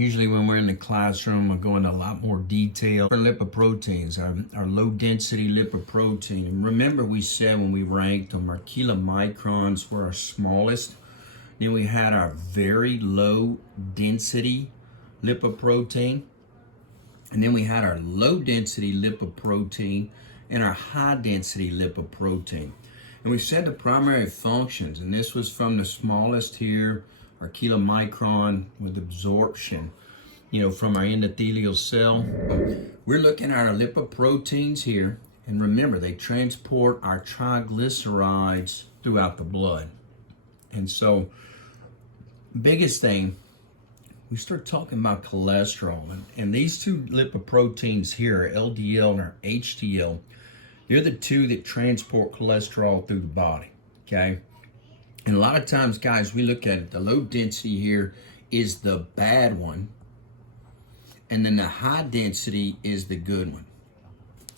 Usually when we're in the classroom, I go into a lot more detail for lipoproteins, our low density lipoprotein. And remember we said when we ranked them, our kilomicrons were our smallest. Then we had our very low density lipoprotein. And then we had our low density lipoprotein and our high density lipoprotein. And we said the primary functions, and this was from the smallest here, our kilomicron with absorption, from our endothelial cell. We're looking at our lipoproteins here, and remember, they transport our triglycerides throughout the blood. And so, biggest thing, we start talking about cholesterol, and these two lipoproteins here, LDL and our HDL, they're the two that transport cholesterol through the body, okay? And a lot of times, guys, we look at it, the low density here is the bad one, and then the high density is the good one.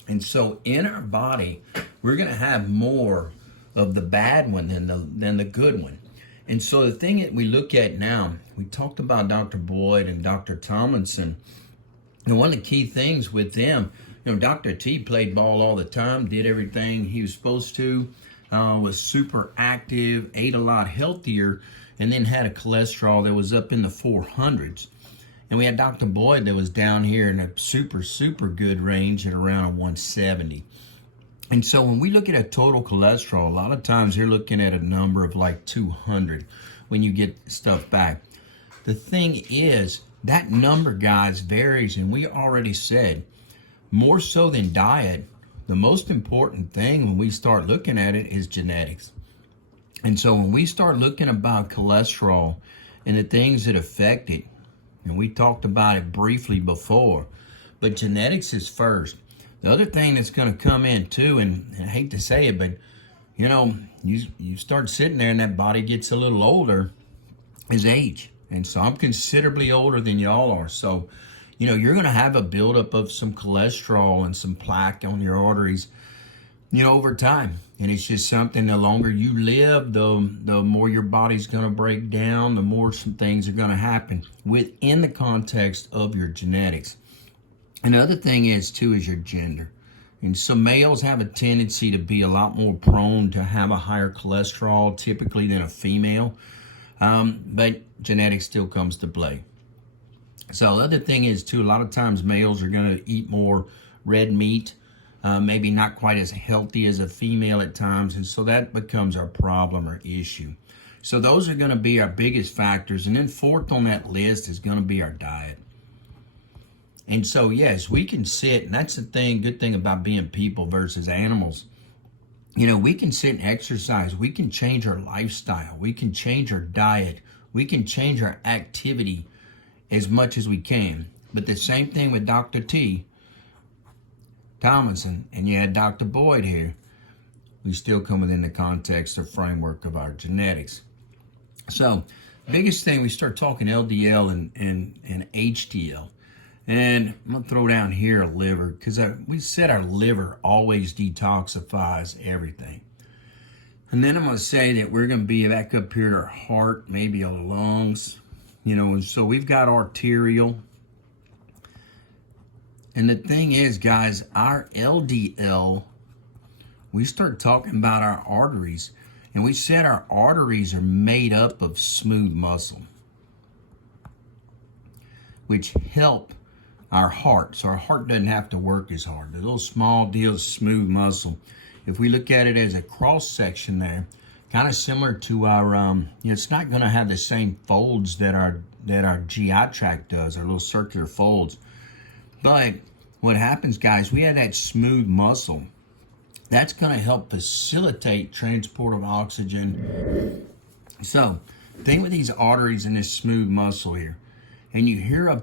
And so in our body, we're gonna have more of the bad one than the good one. And so the thing that we look at now, we talked about Dr. Boyd and Dr. Tomlinson, and one of the key things with them, Dr. T played ball all the time, did everything he was supposed to, was super active, ate a lot healthier, and then had a cholesterol that was up in the 400s. And we had Dr. Boyd that was down here in a super, super good range at around a 170. And so when we look at a total cholesterol, a lot of times you're looking at a number of like 200 when you get stuff back. The thing is, that number, guys, varies, and we already said, more so than diet, the most important thing when we start looking at it is genetics. And so when we start looking about cholesterol and the things that affect it, and we talked about it briefly before, but genetics is first. The other thing that's going to come in too, and I hate to say it, but you start sitting there and that body gets a little older, is age. And so I'm considerably older than y'all are. So you're going to have a buildup of some cholesterol and some plaque on your arteries, over time. And it's just something, the longer you live, the more your body's going to break down, the more some things are going to happen within the context of your genetics. Another thing is, too, is your gender. And some males have a tendency to be a lot more prone to have a higher cholesterol typically than a female. But genetics still comes to play. So the other thing is, too, a lot of times males are going to eat more red meat, maybe not quite as healthy as a female at times. And so that becomes our problem or issue. So those are going to be our biggest factors. And then fourth on that list is going to be our diet. And so, yes, we can sit, and that's the good thing about being people versus animals. We can sit and exercise. We can change our lifestyle. We can change our diet. We can change our activity as much as we can. But the same thing with Dr. T. Tomlinson, and you had Dr. Boyd here. We still come within the context or framework of our genetics. So, biggest thing, we start talking LDL and HDL. And I'm going to throw down here a liver, because we said our liver always detoxifies everything. And then I'm going to say that we're going to be back up here at our heart, maybe our lungs, and so we've got arterial. And the thing is, guys, our LDL, we start talking about our arteries, and we said our arteries are made up of smooth muscle, which help our heart. So our heart doesn't have to work as hard. The little small deal of smooth muscle. If we look at it as a cross section there, kind of similar to our, it's not going to have the same folds that our GI tract does, our little circular folds. But what happens, guys, we have that smooth muscle. That's going to help facilitate transport of oxygen. So, the thing with these arteries and this smooth muscle here, and you hear a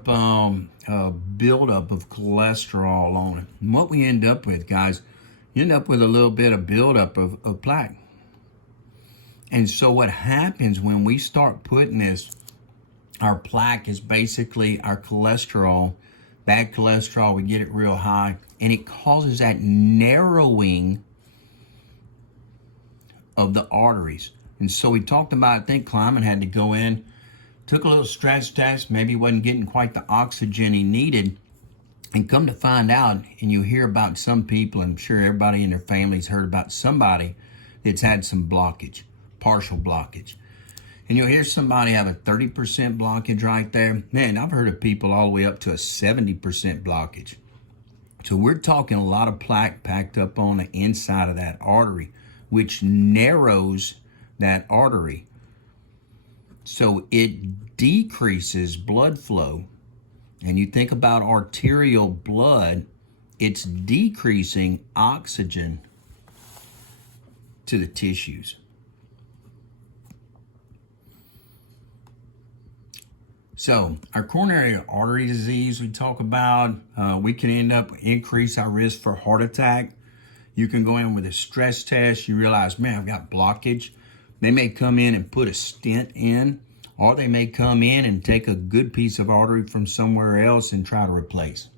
buildup of cholesterol on it. And what we end up with, guys, you end up with a little bit of buildup of plaque. And so what happens when we start putting this, our plaque is basically our cholesterol, bad cholesterol, we get it real high, and it causes that narrowing of the arteries. And so we talked about, I think Kleiman had to go in Took a little stress test, maybe wasn't getting quite the oxygen he needed. And come to find out, and you hear about some people, I'm sure everybody in their families heard about somebody that's had some blockage, partial blockage. And you'll hear somebody have a 30% blockage right there. Man, I've heard of people all the way up to a 70% blockage. So we're talking a lot of plaque packed up on the inside of that artery, which narrows that artery. So it decreases blood flow. And you think about arterial blood, it's decreasing oxygen to the tissues. So our coronary artery disease we talk about, we can end up increase our risk for heart attack. You can go in with a stress test. You realize, man, I've got blockage. They may come in and put a stent in, or they may come in and take a good piece of artery from somewhere else and try to replace.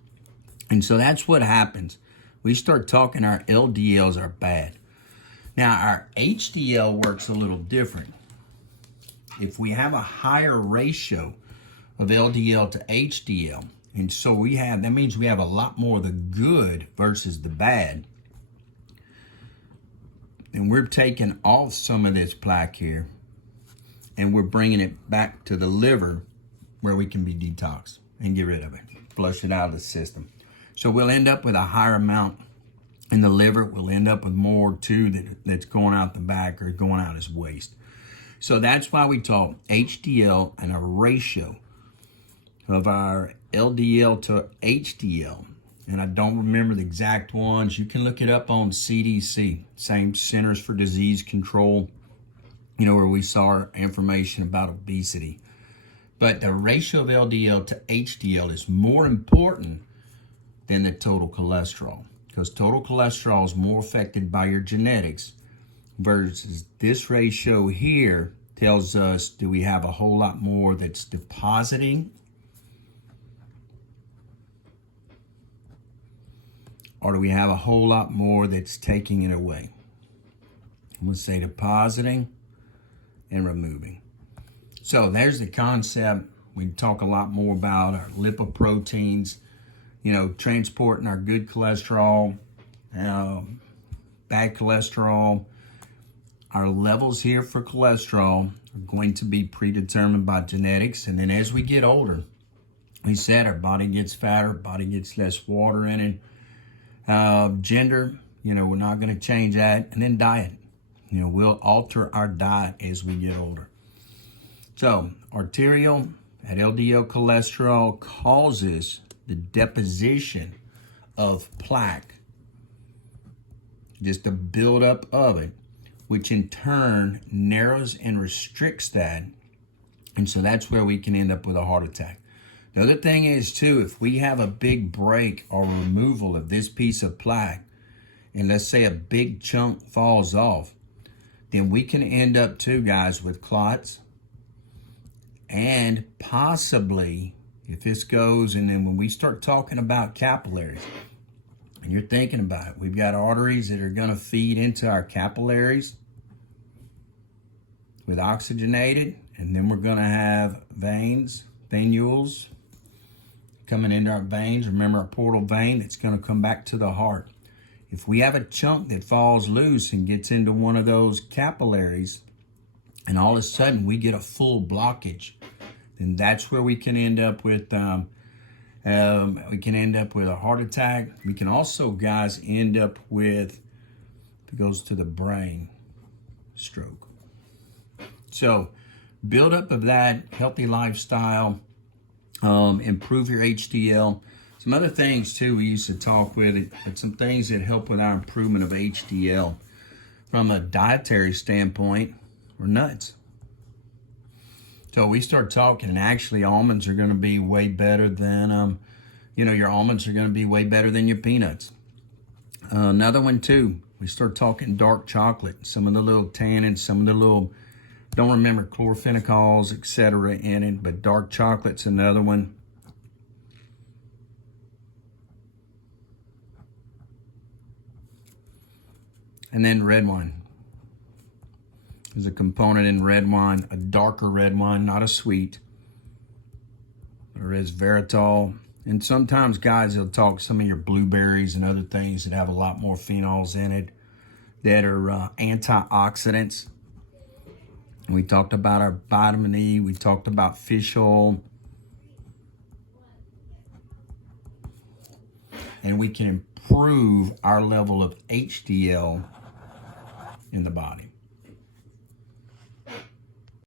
And so that's what happens. We start talking our LDLs are bad. Now our HDL works a little different. If we have a higher ratio of LDL to HDL, and so that means we have a lot more of the good versus the bad. And we're taking off some of this plaque here, and we're bringing it back to the liver where we can be detoxed and get rid of it, flush it out of the system. So we'll end up with a higher amount in the liver. We'll end up with more too that's going out the back or going out as waste. So that's why we talk HDL and a ratio of our LDL to HDL. And I don't remember the exact ones. You can look it up on CDC, same Centers for Disease Control, where we saw our information about obesity. But the ratio of LDL to HDL is more important than the total cholesterol, because total cholesterol is more affected by your genetics versus this ratio here tells us, do we have a whole lot more that's depositing, or do we have a whole lot more that's taking it away? I'm going to say depositing and removing. So there's the concept. We talk a lot more about our lipoproteins, transporting our good cholesterol, bad cholesterol. Our levels here for cholesterol are going to be predetermined by genetics. And then as we get older, we said our body gets fatter, body gets less water in it. Gender, we're not going to change that. And then diet. We'll alter our diet as we get older. So arterial and LDL cholesterol causes the deposition of plaque, just the buildup of it, which in turn narrows and restricts that. And so that's where we can end up with a heart attack. The other thing is too, if we have a big break or removal of this piece of plaque, and let's say a big chunk falls off, then we can end up too, guys, with clots, and possibly, if this goes, and then when we start talking about capillaries, and you're thinking about it, we've got arteries that are going to feed into our capillaries with oxygenated, and then we're going to have veins, venules coming into our veins. Remember our portal vein that's going to come back to the heart. If we have a chunk that falls loose and gets into one of those capillaries, and all of a sudden we get a full blockage, then that's where we can end up with a heart attack. We can also, guys, end up with, if it goes to the brain, stroke. So build up of that, healthy lifestyle, improve your HDL. Some other things too we used to talk with, but some things that help with our improvement of HDL from a dietary standpoint are nuts. So we start talking, and actually almonds are going to be way better than, your almonds are going to be way better than your peanuts. Another one too, we start talking dark chocolate, some of the little tannins, some of the little, don't remember chlorphenicols, etc. in it, but dark chocolate's another one. And then red wine. There's a component in red wine, a darker red wine, not a sweet, resveratrol. And sometimes, guys, they'll talk some of your blueberries and other things that have a lot more phenols in it that are antioxidants. We talked about our vitamin E. We talked about fish oil. And we can improve our level of HDL in the body.